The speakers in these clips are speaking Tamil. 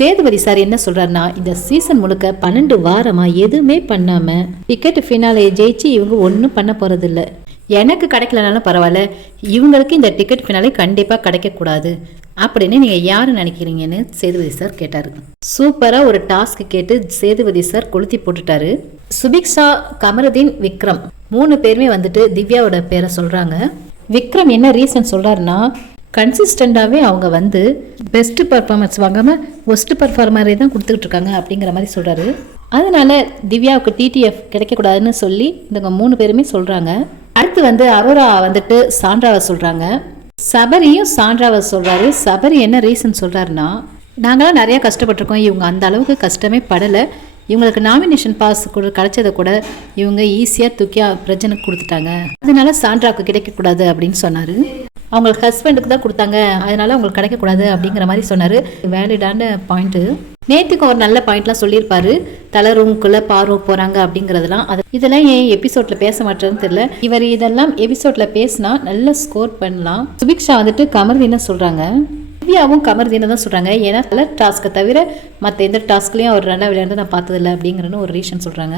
சேதுபதி சார் என்ன சொல்றாருன்னா இந்த சீசன் முழுக்க பன்னெண்டு வாரமா எதுவுமே பண்ணாம டிக்கெட் ஃபினாலையை ஜெயிச்சு இவங்க ஒன்றும் பண்ண போறதில்ல. எனக்கு கிடைக்கலனாலும் பரவாயில்ல இவங்களுக்கு இந்த டிக்கெட் ஃபினாலே கண்டிப்பாக கிடைக்கக்கூடாது. அப்படின்னு நீங்கள் யார் நினைக்கிறீங்கன்னு சேதுபதி சார் கேட்டார். சூப்பராக ஒரு டாஸ்க் கேட்டு சேதுபதி சார் கொளுத்தி போட்டுட்டாரு. சுபிக்ஷா கமருதீன் விக்ரம் மூணு பேருமே வந்துட்டு திவ்யாவோட பேரை சொல்கிறாங்க விக்ரம் என்ன ரீசன் சொல்கிறாருன்னா கன்சிஸ்டண்ட்டாகவே அவங்க வந்து பெஸ்ட்டு பர்ஃபார்மன்ஸ் வாங்காமல் ஒஸ்ட்டு பர்ஃபார்மரே தான் கொடுத்துக்கிட்டு இருக்காங்க அப்படிங்கிற மாதிரி சொல்கிறாரு அதனால திவ்யாவுக்கு டிடிஎஃப் கிடைக்கக்கூடாதுன்னு சொல்லி இவங்க மூணு பேருமே சொல்கிறாங்க அடுத்து வந்து அரோரா வந்துட்டு சாண்ட்ராவை சொல்கிறாங்க சபரியும் சாண்ட்ராவை சொல்கிறாரு சபரி என்ன ரீசன் சொல்கிறாருன்னா நாங்களாம் நிறையா கஷ்டப்பட்டிருக்கோம். இவங்க அந்த அளவுக்கு கஷ்டமே படலை. இவங்களுக்கு நாமினேஷன் பாஸ் கூட கிடைச்சதை கூட இவங்க ஈஸியாக தூக்கி பிரச்சனைக்கு கொடுத்துட்டாங்க. அதனால சாண்ட்ராவுக்கு கிடைக்கக்கூடாது அப்படின்னு சொன்னார். அவங்களுக்கு ஹஸ்பண்டுக்கு தான் கொடுத்தாங்க. அதனால அவங்களுக்கு கிடைக்கக்கூடாது அப்படிங்கிற மாதிரி சொன்னார். வேலிடான பாயிண்ட்டு நேத்துக்கு ஒரு நல்ல பாயிண்ட்லாம் சொல்லியிருப்பாரு. தலை ரூமுக்குள்ளே பார்வை போகிறாங்க அப்படிங்கிறதுலாம் அது இதெல்லாம் ஏன் எபிசோடில் பேச மாட்டேன்னு தெரியல. இவர் இதெல்லாம் எபிசோடில் பேசினா நல்ல ஸ்கோர் பண்ணலாம். சுபிக்ஷா வந்துட்டு கமர்தீன சொல்கிறாங்க திவ்யாவும் கமர்தீன தான் சொல்கிறாங்க ஏன்னா தலை டாஸ்க்கை தவிர மற்ற எந்த டாஸ்க்லையும் அவர் நல்லா விளையாண்டு நான் பார்த்ததில்ல அப்படிங்கிறன்னு ஒரு ரீசன் சொல்கிறாங்க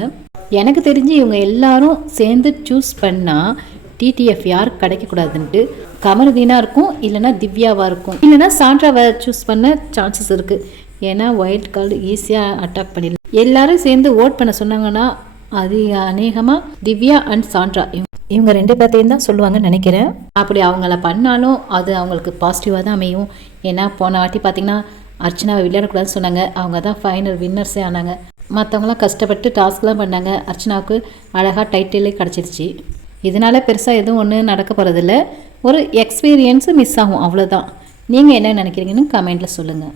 எனக்கு தெரிஞ்சு இவங்க எல்லாரும் சேர்ந்து சூஸ் பண்ணால் டிடிஎஃப் யாருக்கு கிடைக்கக்கூடாதுன்ட்டு கமருதீனாக இருக்கும் இல்லைன்னா திவ்யாவாக இருக்கும். இல்லைன்னா சாண்ட்ராவை சூஸ் பண்ண சான்சஸ் இருக்குது ஏன்னா ஒயிட் கார்டு ஈஸியாக அட்டாக் பண்ணிடலாம். எல்லாரும் சேர்ந்து ஓட் பண்ண சொன்னாங்கன்னா அது அநேகமாக திவ்யா அண்ட் சாண்ட்ரா. இவங்க- இவங்க ரெண்டு பேர்த்தையும் தான் சொல்லுவாங்கன்னு நினைக்கிறேன். அப்படி அவங்கள பண்ணாலும் அது அவங்களுக்கு பாசிட்டிவாக தான் அமையும். ஏன்னா போன வாட்டி பார்த்தீங்கன்னா அர்ச்சனாவை விளையாடக்கூடாதுன்னு சொன்னாங்க. அவங்க தான் ஃபைனல் வின்னர்ஸே ஆனாங்க. மற்றவங்களாம் கஷ்டப்பட்டு டாஸ்க்லாம் பண்ணாங்க. அர்ச்சனாவுக்கு அழகாக டைட்டிலே கிடச்சிருச்சு. இதனால் பெருசாக எதுவும் ஒன்று நடக்க போகிறதில்ல ஒரு எக்ஸ்பீரியன்ஸு மிஸ் ஆகும் அவ்வளோதான் நீங்கள் என்ன நினைக்கிறீங்கன்னு கமெண்ட்டில் சொல்லுங்கள்